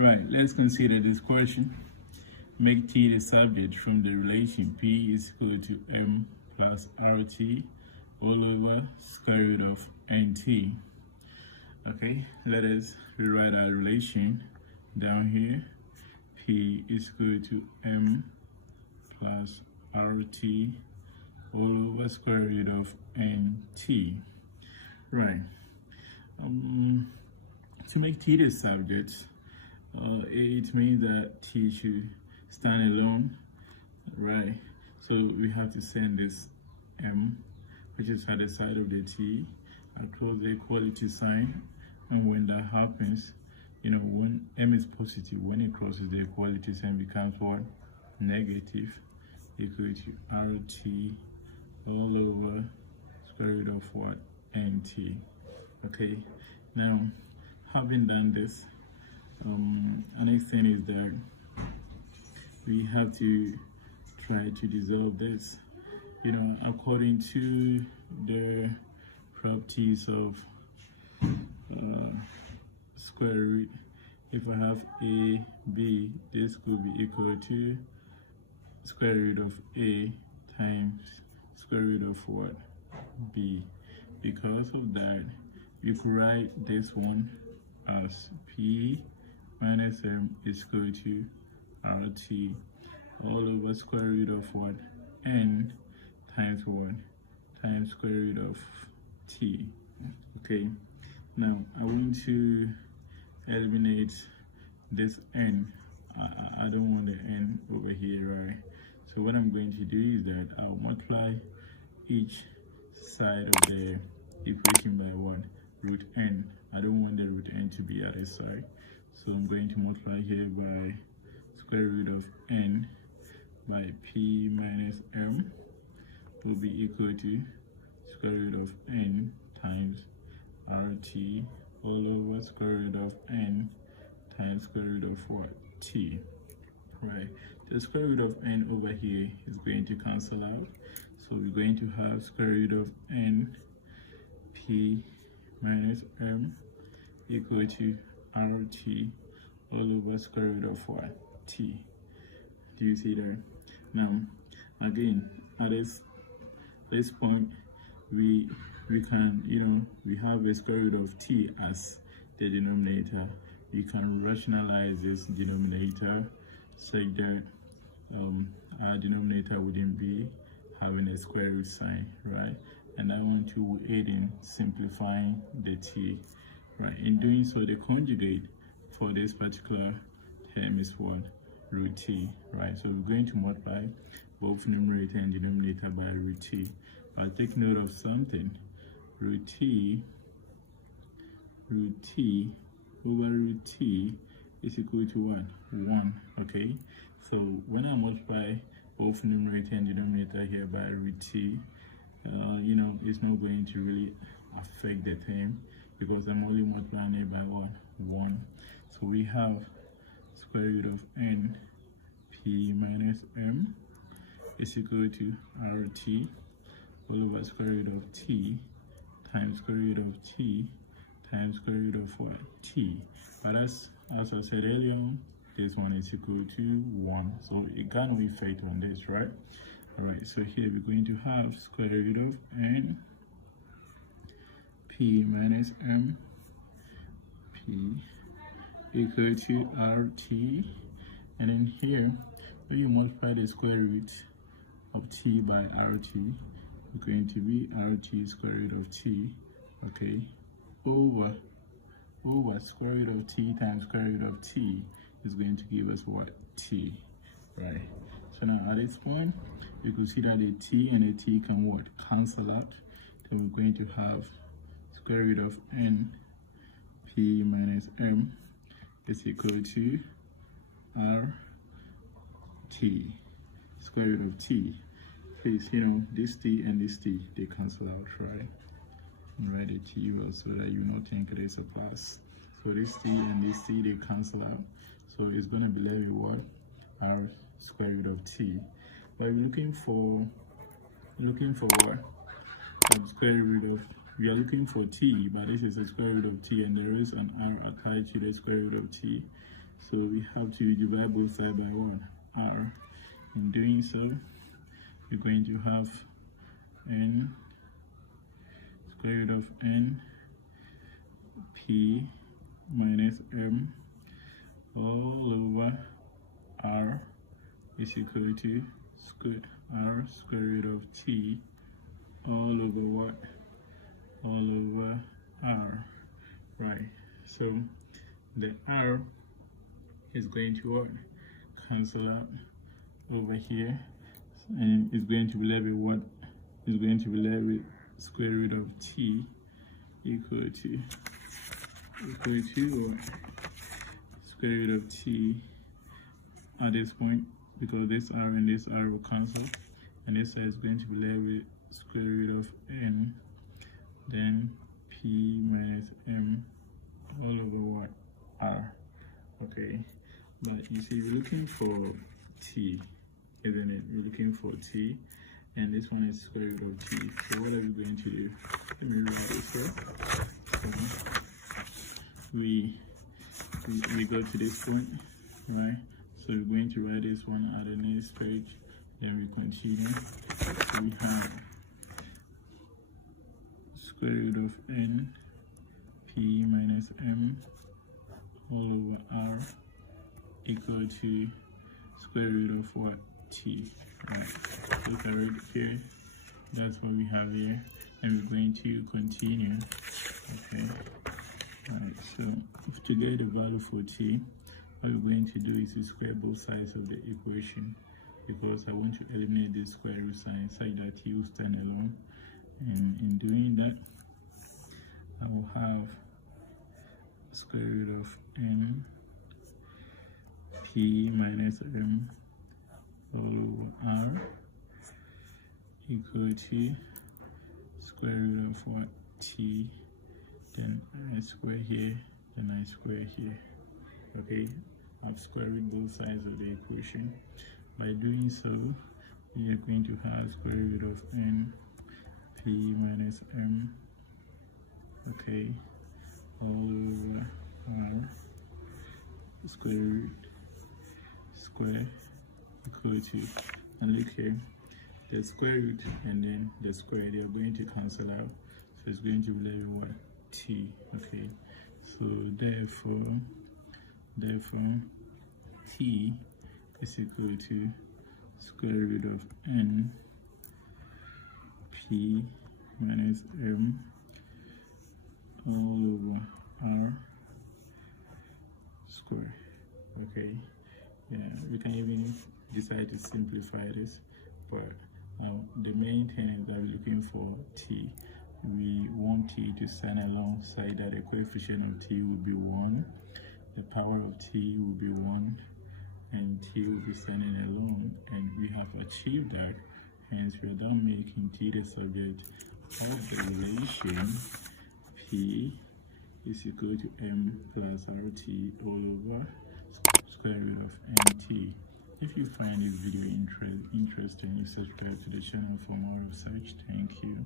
Right, let's consider this question. Make t the subject from the relation p is equal to m plus rt all over square root of nt. Okay, let us rewrite our relation down here. P is equal to m plus rt all over square root of nt. Right. To make t the subject, it means that t should stand alone, right? So we have to send this m, which is at the side of the t, across the equality sign. And when that happens, you know, when m is positive, when it crosses the equality sign, becomes what? Negative, equal to rt all over square root of what? Nt. Okay, now having done this, another thing is that we have to try to dissolve this, you know, according to the properties of square root. If I have a, b, this could be equal to square root of a times square root of what? B. Because of that, you could write this one as p minus m is equal to rt all over square root of what? N times what? Times square root of t. Okay, now I want to eliminate this n. I don't want the n over here, right? So what I'm going to do is that I'll multiply each side of the equation by what? Root n. I don't want the root n to be at this side, so I'm going to multiply here by square root of n by p minus m will be equal to square root of n times rt all over square root of n times square root of what? T. Right, the square root of n over here is going to cancel out, so we're going to have square root of n p minus m equal to rt all over square root of what? T. Do you see that? Now again, at this point, we can, you know, we have a square root of t as the denominator. We can rationalize this denominator such that our denominator wouldn't be having a square root sign, right? And I want to aid in simplifying the t, right? In doing so, the conjugate for this particular term is what? Root t, right? So we're going to multiply both numerator and denominator by root t. I'll take note of something. Root t over root t is equal to what? 1, okay? So when I multiply both numerator and denominator here by root t, you know, it's not going to really affect the term because I'm only multiplying it by what? 1. So we have square root of n p minus m is equal to rt all over square root of t times square root of t times square root of what? T. But as I said earlier, this one is equal to 1, so it got no effect on this, right? All right, so here we're going to have square root of n p minus m p equal to rt, and then here when you multiply the square root of t by rt, it's going to be rt square root of t, okay, over square root of t times square root of t is going to give us what? T, right? So now at this point, you can see that the t and the t can what? Cancel out. Then we're going to have square root of n p minus m is equal to r t square root of t. Please, you know, this t and this t, they cancel out, right? And write the t well so that you don't think there's a plus. So this t and this t, they cancel out. So it's going to be left with what? R square root of t. But we're looking for what? Square root of, we are looking for t, but this is a square root of t, and there is an r attached to the square root of t. So we have to divide both sides by what? R. In doing so, we're going to have n square root of n p minus m all over r is equal to r square root of t all over what? All over r, right? So the r is going to what? Cancel out over here, and it's going to be left with what? It's going to be left with square root of t equal to what? Square root of t at this point, because this r and this r will cancel, and this side is going to be left with square root of n, then p minus m all over what? R. Okay, but you see, we're looking for t, isn't it? We're looking for t, and this one is square root of t. So what are we going to do? Let me write this here. So we go to this point, right? So we're going to write this one at the next page, then we continue. So we have square root of n p minus m all over r equal to square root of what? T. Right. Look at right here. That's what we have here. And we're going to continue. Okay. Alright, so to get the value for t, what we're going to do is to square both sides of the equation, because I want to eliminate this square root sign such that t will stand alone. And in doing that, I will have square root of n p minus m all over r equal to square root of what? T, then I square here, then I square here. Okay, I've squared both sides of the equation. By doing so, we are going to have square root of n p minus m, okay, all over r square root square equal to, and look here, the square root and then the square, they are going to cancel out, so it's going to be left with what? T. Okay, so therefore t is equal to square root of n p minus m all over r square. Okay, yeah, we can even decide to simplify this, but the main thing is that we're looking for t. We want t to stand alongside that the coefficient of t will be 1, the power of t will be 1, and t will be standing alone, and we have achieved that. Hence, we're done making t the subject of the relation p is equal to m plus rt all over square root of nt. If you find this video interesting, you subscribe to the channel for more research. Thank you.